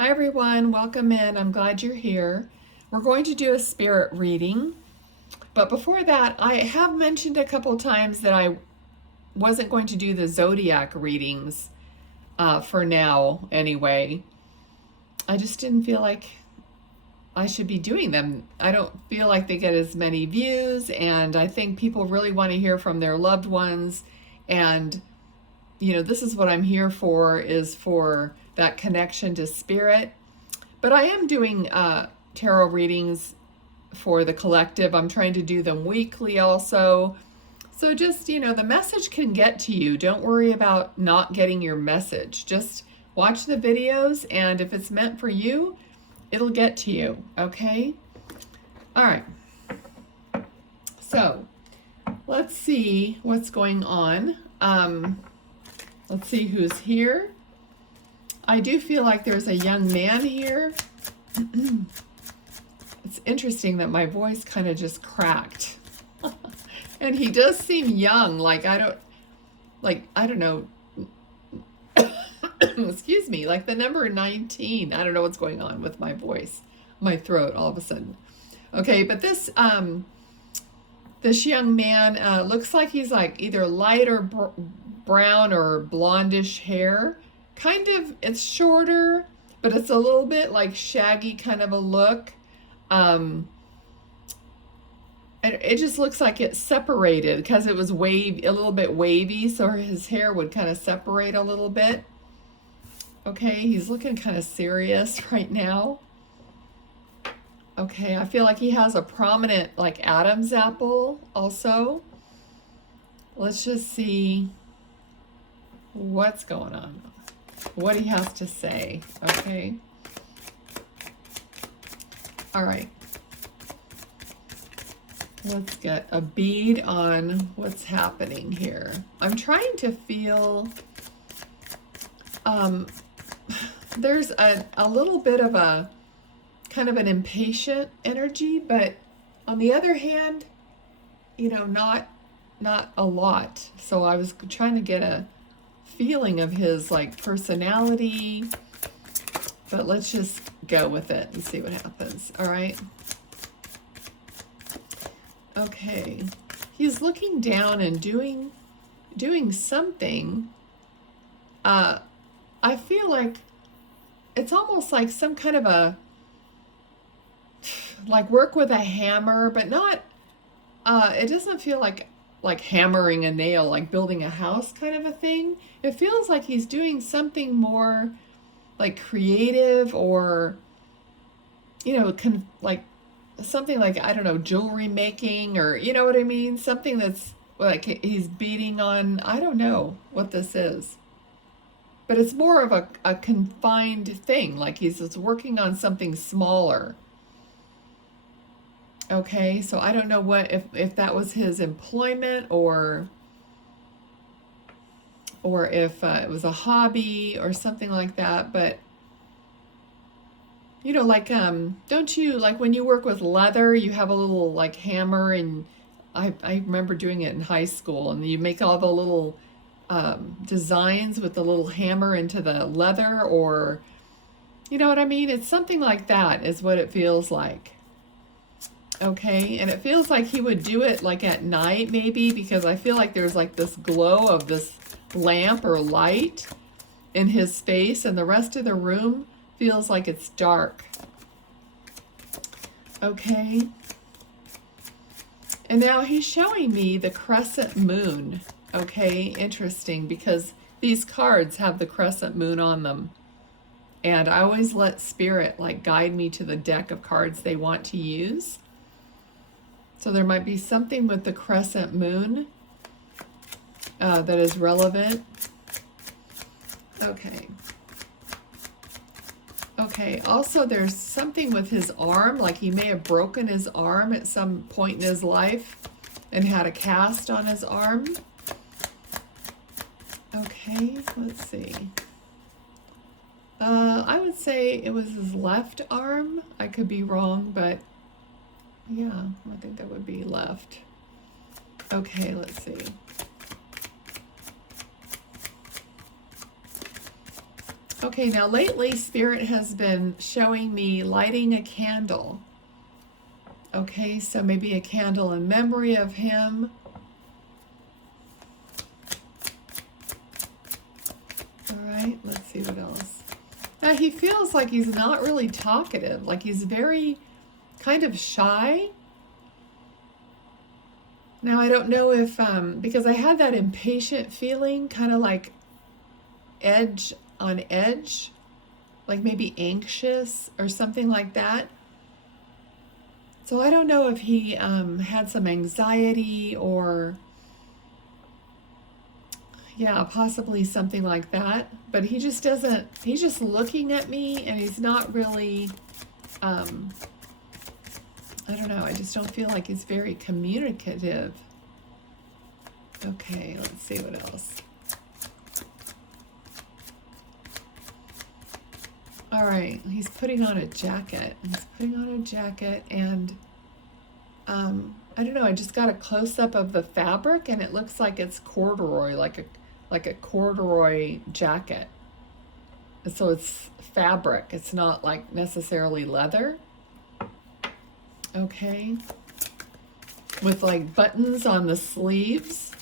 Hi everyone, welcome in. I'm glad you're here. We're going to do a spirit reading, but before that, I have mentioned a couple times that I wasn't going to do the zodiac readings for now anyway. I just didn't feel like I should be doing them. I don't feel like they get as many views, and I think people really want to hear from their loved ones, and this is what I'm here for, is for that connection to spirit. But I am doing tarot readings for the collective. I'm trying to do them weekly also. So just, the message can get to you. Don't worry about not getting your message. Just watch the videos, and if it's meant for you, it'll get to you, okay? All right. So let's see what's going on. Let's see who's here. I do feel like there's a young man here. It's interesting that my voice kind of just cracked. And he does seem young, like I don't know. Excuse me, like the number 19. I don't know what's going on with my voice, my throat all of a sudden. Okay, but this young man looks like he's like either light or brown or blondish hair. Kind of, it's shorter, but it's a little bit like shaggy kind of a look. And it just looks like it's separated because it was a little bit wavy, so his hair would kind of separate a little bit. Okay, he's looking kind of serious right now. Okay, I feel like he has a prominent like Adam's apple also. Let's just see what's going on, what he has to say. Okay. All right. Let's get a bead on what's happening here. I'm trying to feel, there's a little bit of a kind of an impatient energy, but on the other hand, not a lot. So I was trying to get a feeling of his like personality, but let's just go with it and see what happens. All right. Okay. He's looking down and doing something. I feel like it's almost like some kind of a like work with a hammer, but not it doesn't feel like hammering a nail, like building a house kind of a thing. It feels like he's doing something more like creative, or like something like, I don't know, jewelry making, or you know what I mean, something that's like he's beating on. I don't know what this is, but it's more of a confined thing, like he's just working on something smaller. Okay, so I don't know what, if that was his employment, or if it was a hobby or something like that. But like don't you, like when you work with leather, you have a little like hammer, and I remember doing it in high school, and you make all the little designs with the little hammer into the leather, or you know what I mean? It's something like that is what it feels like. Okay, and it feels like he would do it like at night maybe, because I feel like there's like this glow of this lamp or light in his face, and the rest of the room feels like it's dark. Okay. And now he's showing me the crescent moon. Okay, interesting, because these cards have the crescent moon on them. And I always let spirit like guide me to the deck of cards they want to use. So there might be something with the crescent moon that is relevant. Okay. Okay, also there's something with his arm, like he may have broken his arm at some point in his life and had a cast on his arm. Okay, let's see. I would say it was his left arm. I could be wrong, but yeah, I think that would be left. Okay, let's see. Okay, now lately Spirit has been showing me lighting a candle. Okay, so maybe a candle in memory of him. All right, let's see what else. Now he feels like he's not really talkative, like he's very kind of shy. Now I don't know if, because I had that impatient feeling, kind of like edge on edge, like maybe anxious or something like that. So I don't know if he had some anxiety or, yeah, possibly something like that. But he just doesn't, he's just looking at me and he's not really, I don't know, I just don't feel like he's very communicative. Okay, let's see what else. All right, he's putting on a jacket. He's putting on a jacket and I don't know, I just got a close-up of the fabric and it looks like it's corduroy, like a corduroy jacket. So it's fabric, it's not like necessarily leather. Okay. With like buttons on the sleeves.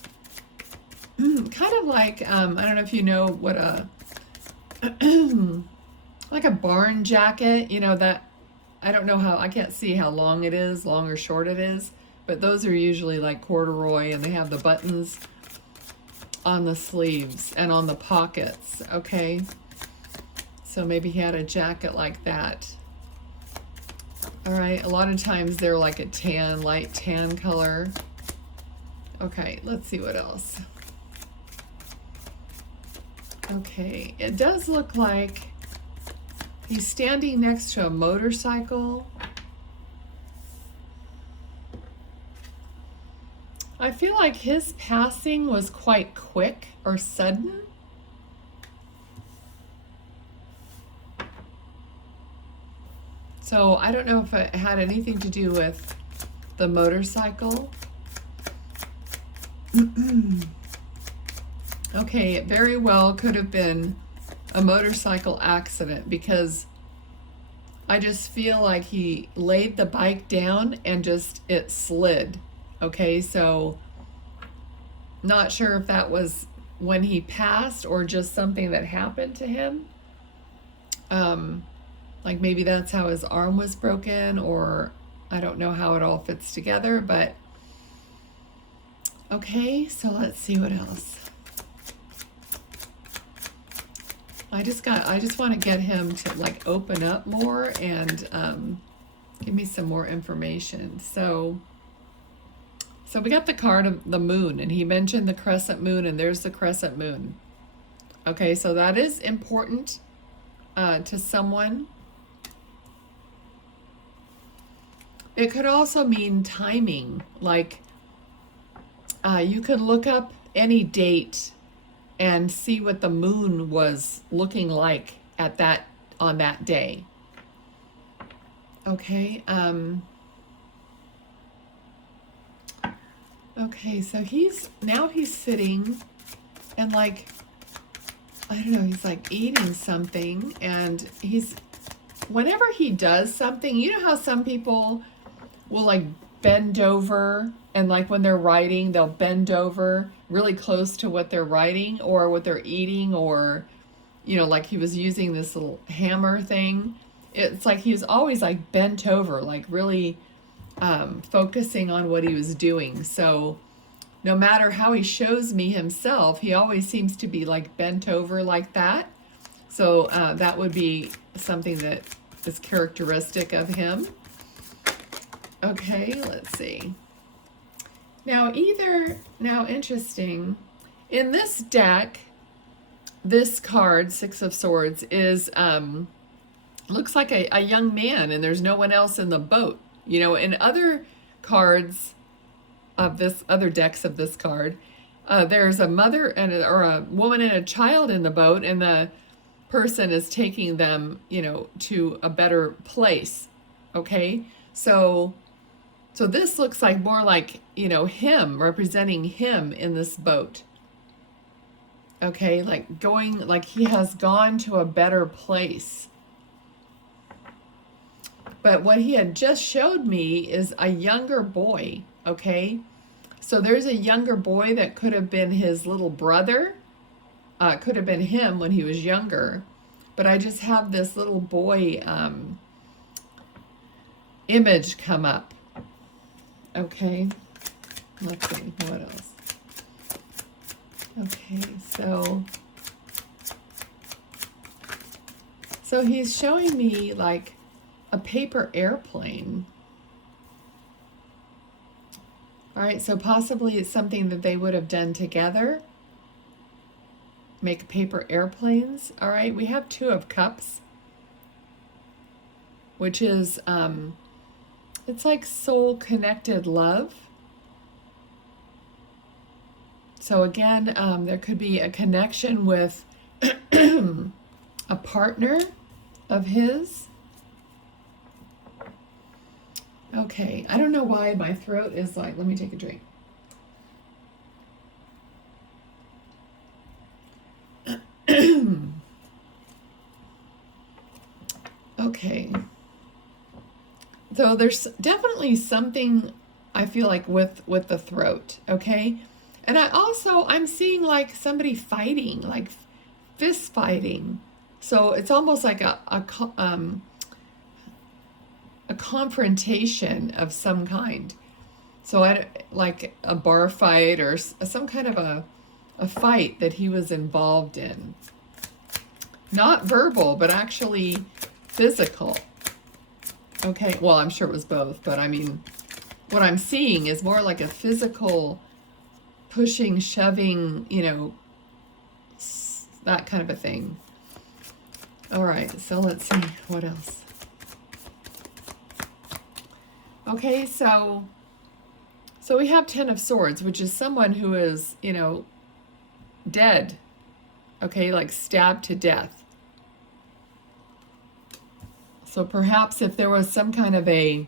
Kind of like, I don't know if you know what a like a barn jacket, you know, that I don't know how, I can't see how long it is, long or short it is, but those are usually like corduroy and they have the buttons on the sleeves and on the pockets. Okay, so maybe he had a jacket like that. All right, a lot of times they're like a tan, light tan color. Okay, let's see what else. Okay, it does look like he's standing next to a motorcycle. I feel like his passing was quite quick or sudden. So I don't know if it had anything to do with the motorcycle. Okay, it very well could have been a motorcycle accident because I just feel like he laid the bike down and just it slid. Okay, so not sure if that was when he passed or just something that happened to him. Like maybe that's how his arm was broken, or I don't know how it all fits together, but okay, so let's see what else. I just want to get him to like open up more and give me some more information. So we got the card of the moon, and he mentioned the crescent moon, and there's the crescent moon. Okay, so that is important to someone. It could also mean timing, like you could look up any date and see what the moon was looking like at that on that day. Okay. Okay, so he's sitting and like, I don't know, he's like eating something, and whenever he does something, you know how some people will like bend over, and like when they're writing, they'll bend over really close to what they're writing or what they're eating, or, you know, like he was using this little hammer thing. It's like he was always like bent over, like really focusing on what he was doing. So no matter how he shows me himself, he always seems to be like bent over like that. So that would be something that is characteristic of him. Okay, let's see. Now interesting, in this deck, this card, Six of Swords, is looks like a young man, and there's no one else in the boat. You know, in other cards of this, other decks of this card, there's a mother or a woman and a child in the boat, and the person is taking them, you know, to a better place. Okay, so this looks like more like, you know, him, representing him in this boat. Okay, like going, like he has gone to a better place. But what he had just showed me is a younger boy, okay? So there's a younger boy that could have been his little brother. Could have been him when he was younger. But I just have this little boy image come up. Okay, let's see, what else? Okay, so he's showing me like a paper airplane. All right, so possibly it's something that they would have done together. Make paper airplanes. All right, we have 2 of Cups, which is, it's like soul-connected love. So again, there could be a connection with a partner of his. Okay, I don't know why my throat is like, let me take a drink. Okay. So there's definitely something I feel like with the throat, okay? And I'm seeing like somebody fighting, like fist fighting. So it's almost like a confrontation of some kind. So like a bar fight or some kind of a fight that he was involved in. Not verbal, but actually physical. Okay, well, I'm sure it was both, but I mean, what I'm seeing is more like a physical pushing, shoving, you know, that kind of a thing. All right, so let's see, what else? Okay, so we have 10 of Swords, which is someone who is, you know, dead. Okay, like stabbed to death. So perhaps if there was some kind of a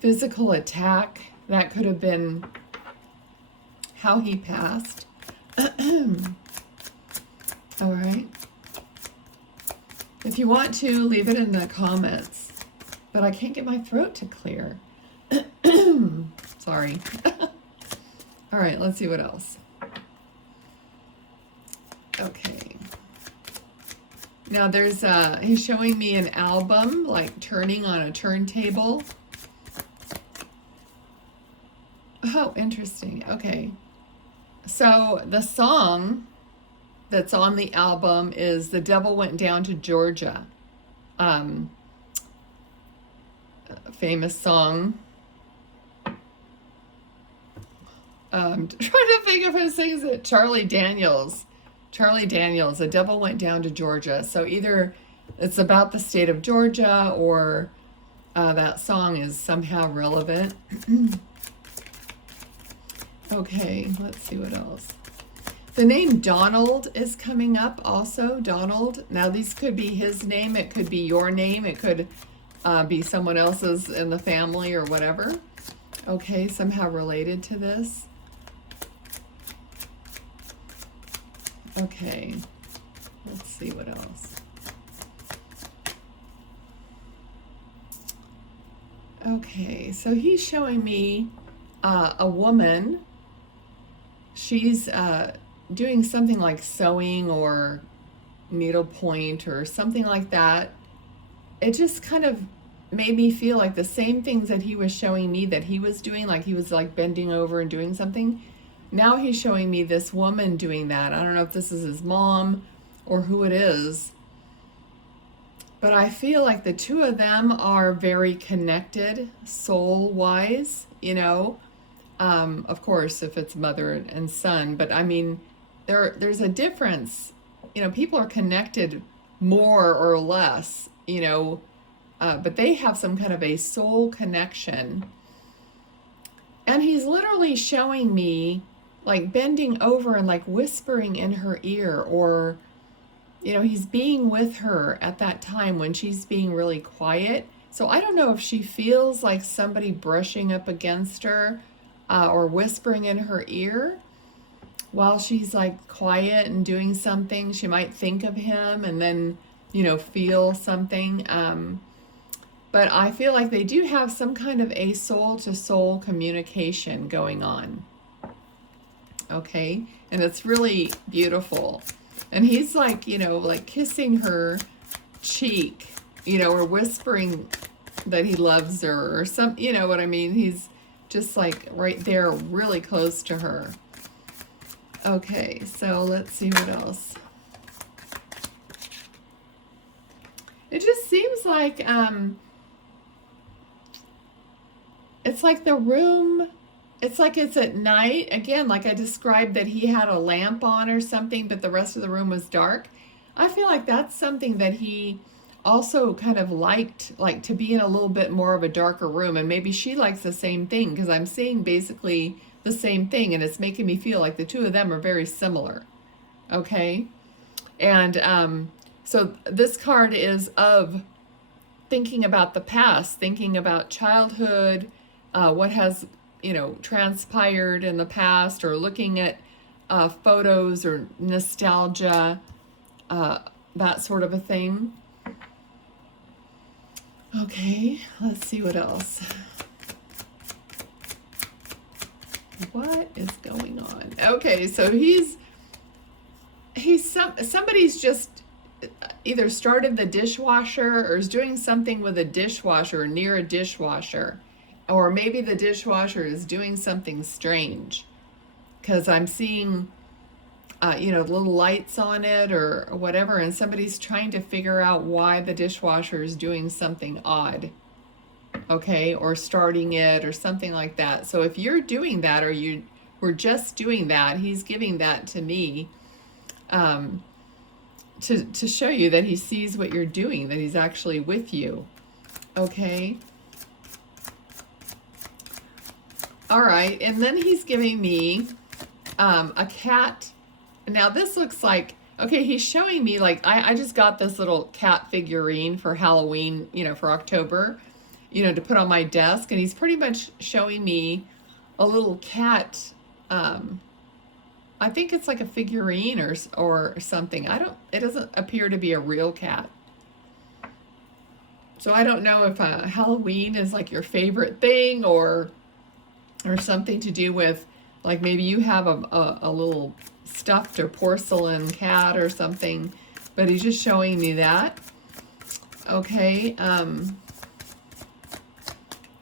physical attack, that could have been how he passed. All right. If you want to, leave it in the comments. But I can't get my throat to clear. Sorry. All right, let's see what else. Okay. Now there's he's showing me an album, like turning on a turntable. Oh, interesting. Okay. So the song that's on the album is The Devil Went Down to Georgia. A famous song. Trying to think of who sings it. Charlie Daniels. The Devil Went Down to Georgia. So either it's about the state of Georgia or that song is somehow relevant. Okay, let's see what else. The name Donald is coming up also. Donald. Now these could be his name. It could be your name. It could be someone else's in the family or whatever. Okay, somehow related to this. Okay, let's see what else. Okay, so he's showing me a woman. She's doing something like sewing or needlepoint or something like that. It just kind of made me feel like the same things that he was showing me that he was doing, like he was like bending over and doing something. Now he's showing me this woman doing that. I don't know if this is his mom or who it is, but I feel like the two of them are very connected soul-wise, you know. Of course, if it's mother and son, but I mean, there's a difference. You know, people are connected more or less, you know, but they have some kind of a soul connection. And he's literally showing me like bending over and like whispering in her ear, or, you know, he's being with her at that time when she's being really quiet. So I don't know if she feels like somebody brushing up against her or whispering in her ear, while she's like quiet and doing something, she might think of him and then, you know, feel something. But I feel like they do have some kind of a soul-to-soul communication going on. Okay, and it's really beautiful. And he's like, you know, like kissing her cheek, you know, or whispering that he loves her or some, you know what I mean? He's just like right there, really close to her. Okay, so let's see what else. It just seems like, it's like the room, it's like it's at night. Again, like I described that he had a lamp on or something, but the rest of the room was dark. I feel like that's something that he also kind of liked, like to be in a little bit more of a darker room. And maybe she likes the same thing, because I'm seeing basically the same thing, and it's making me feel like the two of them are very similar. Okay? And so this card is of thinking about the past, thinking about childhood, what has, you know, transpired in the past, or looking at photos or nostalgia, that sort of a thing. Okay, let's see what else. What is going on? Okay, so somebody's just either started the dishwasher or is doing something with a dishwasher or near a dishwasher. Or maybe the dishwasher is doing something strange, because I'm seeing, you know, little lights on it or whatever, and somebody's trying to figure out why the dishwasher is doing something odd, okay, or starting it or something like that. So if you're doing that, or you were just doing that, he's giving that to me to show you that he sees what you're doing, that he's actually with you, okay? All right, and then he's giving me a cat. Now this looks like, okay, he's showing me like, I just got this little cat figurine for Halloween, you know, for October, you know, to put on my desk. And he's pretty much showing me a little cat. I think it's like a figurine or something. It doesn't appear to be a real cat. So I don't know if Halloween is like your favorite thing, or something to do with, like maybe you have a little stuffed or porcelain cat or something, but he's just showing me that. Okay,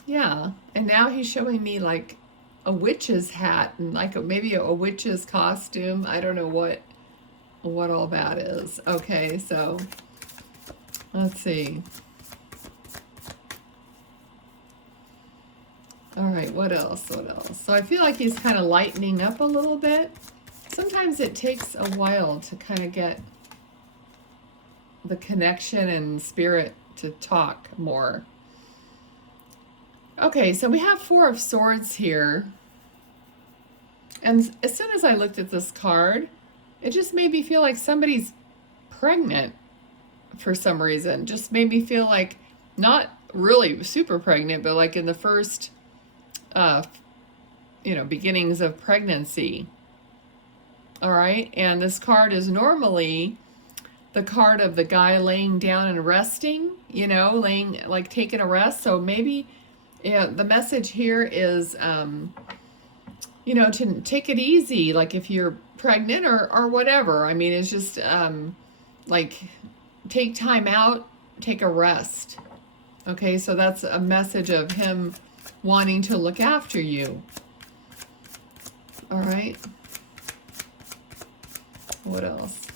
yeah, and now he's showing me like a witch's hat and like maybe a witch's costume. I don't know what all that is. Okay, so let's see. All right, what else? What else? So I feel like he's kind of lightening up a little bit. Sometimes it takes a while to kind of get the connection and spirit to talk more. Okay, so we have Four of Swords here. And as soon as I looked at this card, it just made me feel like somebody's pregnant for some reason. Just made me feel like, not really super pregnant, but like in the first you know, beginnings of pregnancy. All right, and this card is normally the card of the guy laying down and resting, you know, laying, like taking a rest. So maybe, yeah, the message here is, you know, to take it easy, like if you're pregnant or whatever. I mean, it's just like take time out, take a rest. Okay, so that's a message of him wanting to look after you. All right. What else?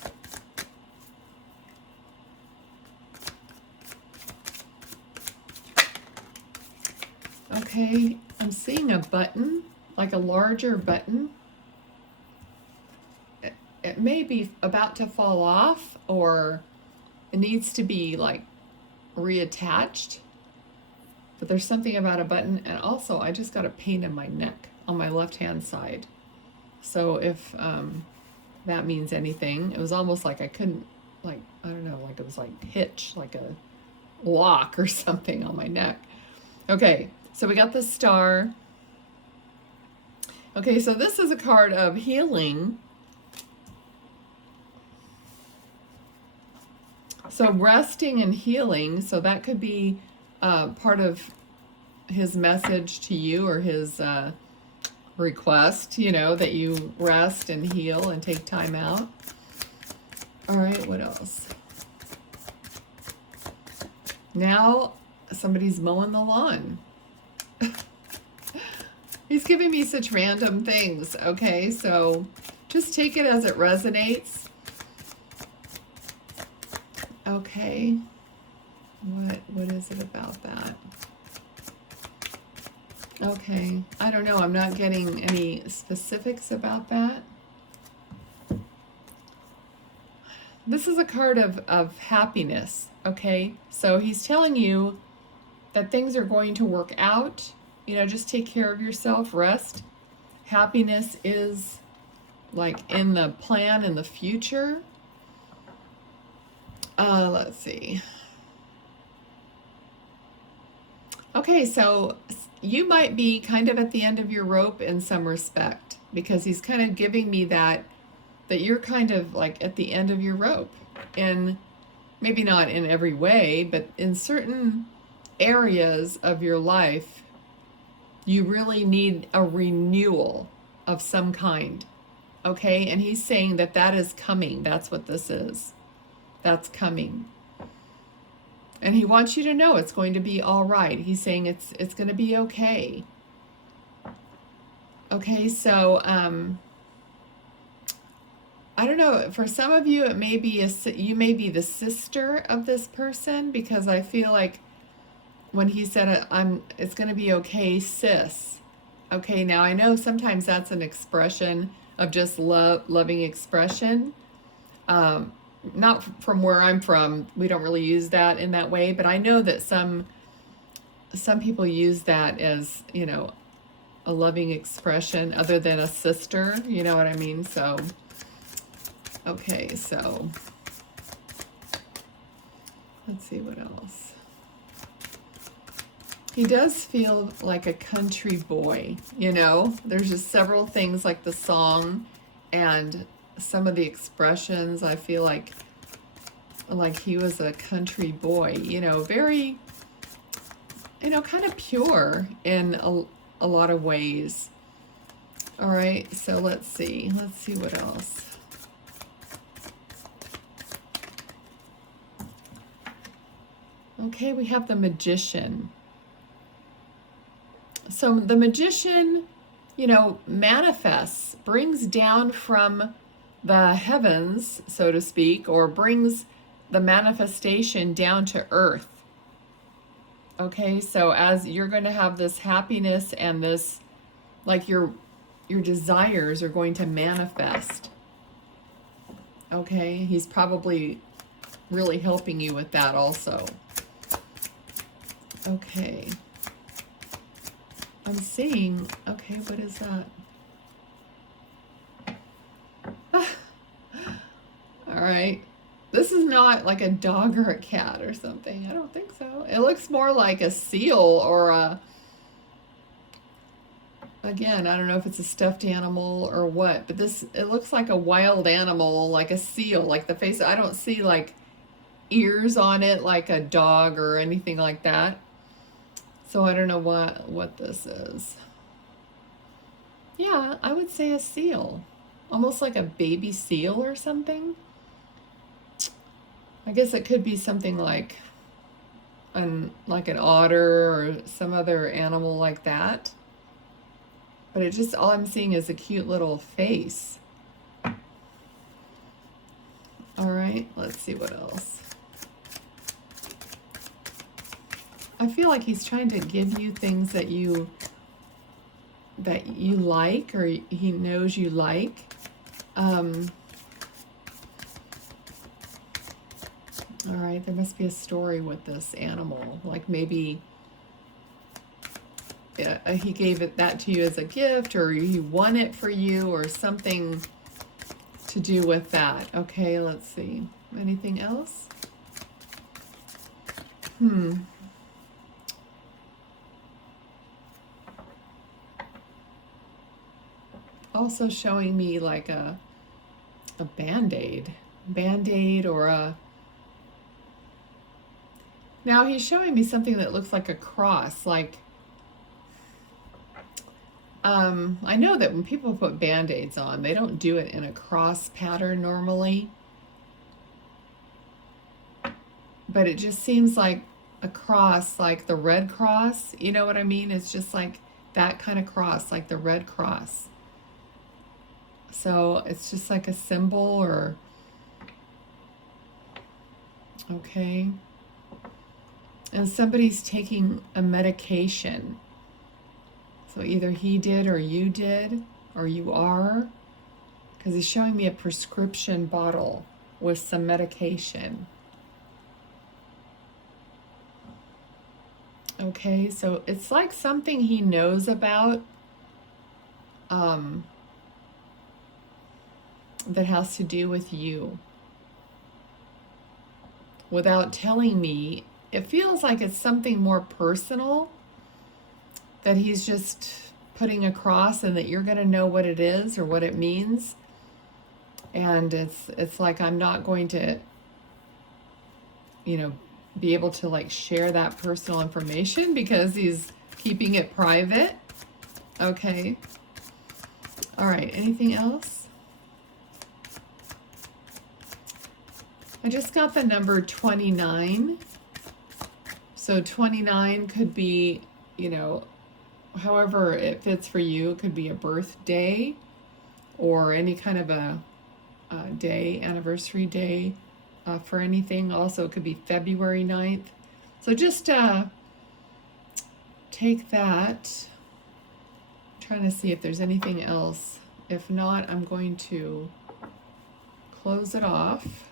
Okay, I'm seeing a button, like a larger button. It may be about to fall off, or it needs to be like reattached. But there's something about a button. And also I just got a pain in my neck on my left hand side. So if that means anything, it was almost like I couldn't, like, I don't know, like it was like hitch, like a lock or something on my neck. Okay, so we got the star. Okay, so this is a card of healing. So resting and healing, so that could be part of his message to you, or his request, you know, that you rest and heal and take time out. All right, what else? Now somebody's mowing the lawn. He's giving me such random things, okay? So just take it as it resonates. Okay. What is it about that? Okay, I don't know. I'm not getting any specifics about that. This is a card of happiness, okay? So he's telling you that things are going to work out. You know, just take care of yourself, rest. Happiness is like in the plan in the future. Let's see. Okay, so you might be kind of at the end of your rope in some respect, because he's kind of giving me that you're kind of like at the end of your rope, and maybe not in every way, but in certain areas of your life, you really need a renewal of some kind, okay? And he's saying that that is coming. That's what this is. That's coming. And he wants you to know it's going to be all right. He's saying it's going to be okay. Okay, so I don't know. For some of you, it may be you may be the sister of this person, because I feel like when he said it's going to be okay, sis. Okay, now I know sometimes that's an expression of just loving expression. Not from where I'm from, we don't really use that in that way, but I know that some people use that as, you know, a loving expression other than a sister, you know what I mean? So, okay, so let's see what else. He does feel like a country boy, you know? There's just several things like the song and some of the expressions. I feel like he was a country boy, you know, very, you know, kind of pure in a lot of ways. All right, so let's see what else. Okay, we have the Magician. So the Magician, you know, manifests, brings down from the heavens, so to speak, or brings the manifestation down to earth. Okay, so as you're going to have this happiness and this, like your desires are going to manifest. Okay, he's probably really helping you with that also. Okay. I'm seeing, okay, what is that? All right. This is not like a dog or a cat or something. I don't think so. It looks more like a seal or a, again, I don't know if it's a stuffed animal or what, but it looks like a wild animal, like a seal, like the face. I don't see like ears on it like a dog or anything like that. So I don't know what this is. Yeah, I would say a seal. Almost like a baby seal or something. I guess it could be something like an otter or some other animal like that. But it just, all I'm seeing is a cute little face. All right, let's see what else. I feel like he's trying to give you things that you like, or he knows you like. All right, there must be a story with this animal. Like maybe he gave that to you as a gift, or he won it for you, or something to do with that. Okay, let's see. Anything else? Also showing me like a band-aid or Now he's showing me something that looks like a cross, like, I know that when people put Band-Aids on, they don't do it in a cross pattern normally. But it just seems like a cross, like the Red Cross. You know what I mean? It's just like that kind of cross, like the Red Cross. So it's just like a symbol or... Okay. And somebody's taking a medication. So either he did or you did, or you are, because he's showing me a prescription bottle with some medication. Okay, so it's like something he knows about that has to do with you. Without telling me, it feels like it's something more personal that he's just putting across, and that you're going to know what it is or what it means. And it's like I'm not going to, be able to like share that personal information because he's keeping it private. Okay. All right. Anything else? I just got the number 29. So 29 could be, however it fits for you. It could be a birthday or any kind of a day, anniversary day for anything. Also, it could be February 9th. So just take that. I'm trying to see if there's anything else. If not, I'm going to close it off.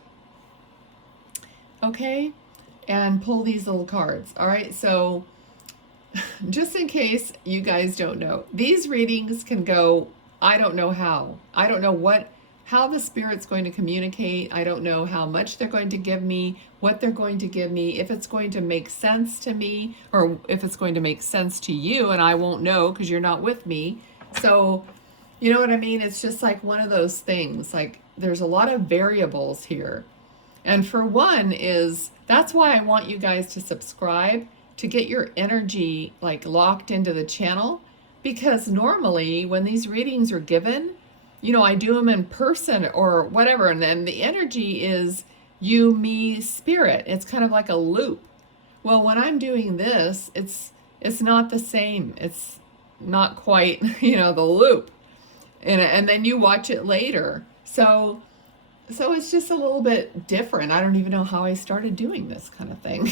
Okay, and pull these little cards. All right, so just in case you guys don't know, these readings can go, I don't know how. I don't know how the Spirit's going to communicate. I don't know how much they're going to give me, what they're going to give me, if it's going to make sense to me, or if it's going to make sense to you, and I won't know because you're not with me. So, you know what I mean? It's just like one of those things. Like, there's a lot of variables here. And for one that's why I want you guys to subscribe, to get your energy like locked into the channel. Because normally when these readings are given, I do them in person or whatever. And then the energy is you, me, spirit. It's kind of like a loop. Well, when I'm doing this, it's not the same. It's not quite, the loop. And then you watch it later. So it's just a little bit different. I don't even know how I started doing this kind of thing.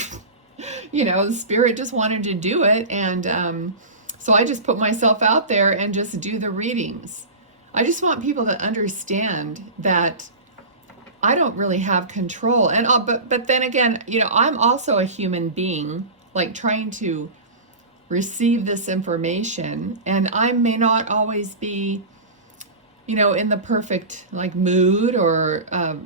The Spirit just wanted to do it. And so I just put myself out there and just do the readings. I just want people to understand that I don't really have control. And but then again, I'm also a human being, like trying to receive this information. And I may not always be in the perfect like mood or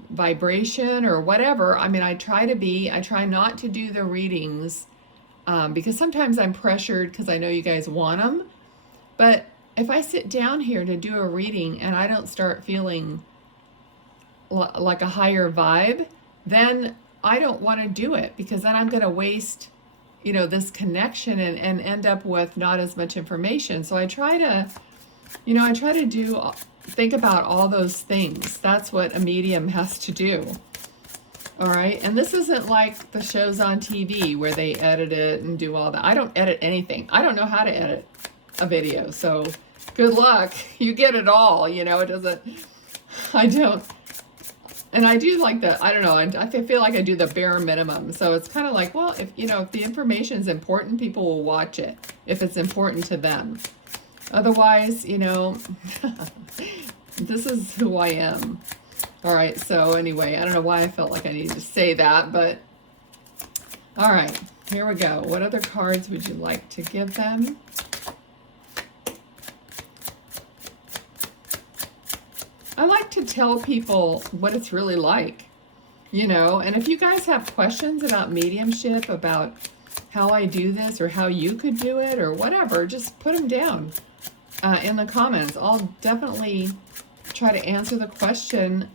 vibration or whatever. I mean, I try not to do the readings because sometimes I'm pressured because I know you guys want them. But if I sit down here to do a reading and I don't start feeling like a higher vibe, then I don't want to do it, because then I'm going to waste, this connection and end up with not as much information. So I try to, think about all those things. That's what a medium has to do. All right. And this isn't like the shows on TV where they edit it and do all that. I don't edit anything. I don't know how to edit a video. So good luck. You get it all, it doesn't, I don't. And I do like that. I don't know. I feel like I do the bare minimum. So it's kind of like, well, if the information is important, people will watch it if it's important to them. Otherwise, this is who I am. All right. So anyway, I don't know why I felt like I needed to say that, but all right, here we go. What other cards would you like to give them? I like to tell people what it's really like, and if you guys have questions about mediumship, about how I do this or how you could do it or whatever, just put them down in the comments. I'll definitely try to answer the question,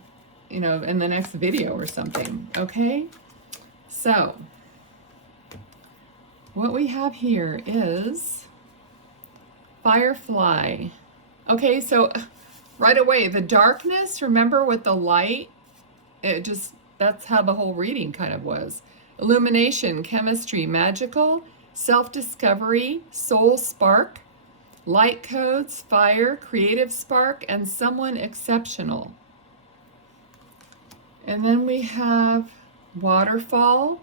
in the next video or something. Okay, so what we have here is Firefly. Okay, so right away, the darkness, remember with the light, that's how the whole reading kind of was. Illumination, chemistry, magical, self-discovery, soul spark, light codes, fire, creative spark, and someone exceptional. And then we have waterfall,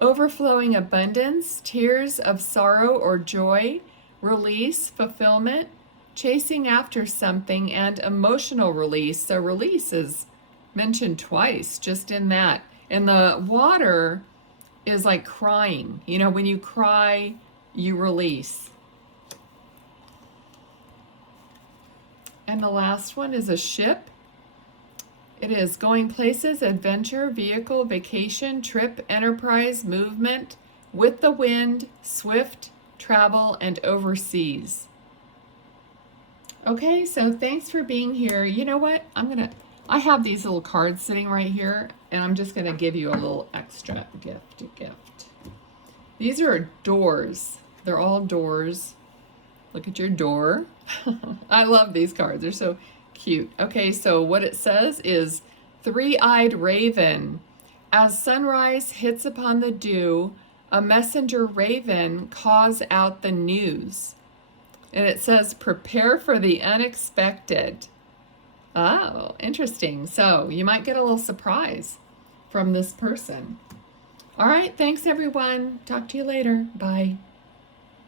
overflowing abundance, tears of sorrow or joy, release, fulfillment, chasing after something, and emotional release. So release is mentioned twice just in that. And the water is like crying. You know, when you cry, you release. And the last one is a ship. It is going places, adventure, vehicle, vacation, trip, enterprise, movement, with the wind, swift, travel, and overseas. Okay, so thanks for being here. You know what? I have these little cards sitting right here, and I'm just gonna give you a little extra gift. These are doors. They're all doors. Look at your door. I love these cards. They're so cute. Okay, so what it says is, three-eyed raven. As sunrise hits upon the dew, a messenger raven calls out the news. And it says, prepare for the unexpected. Oh, interesting. So you might get a little surprise from this person. All right, thanks everyone. Talk to you later. Bye.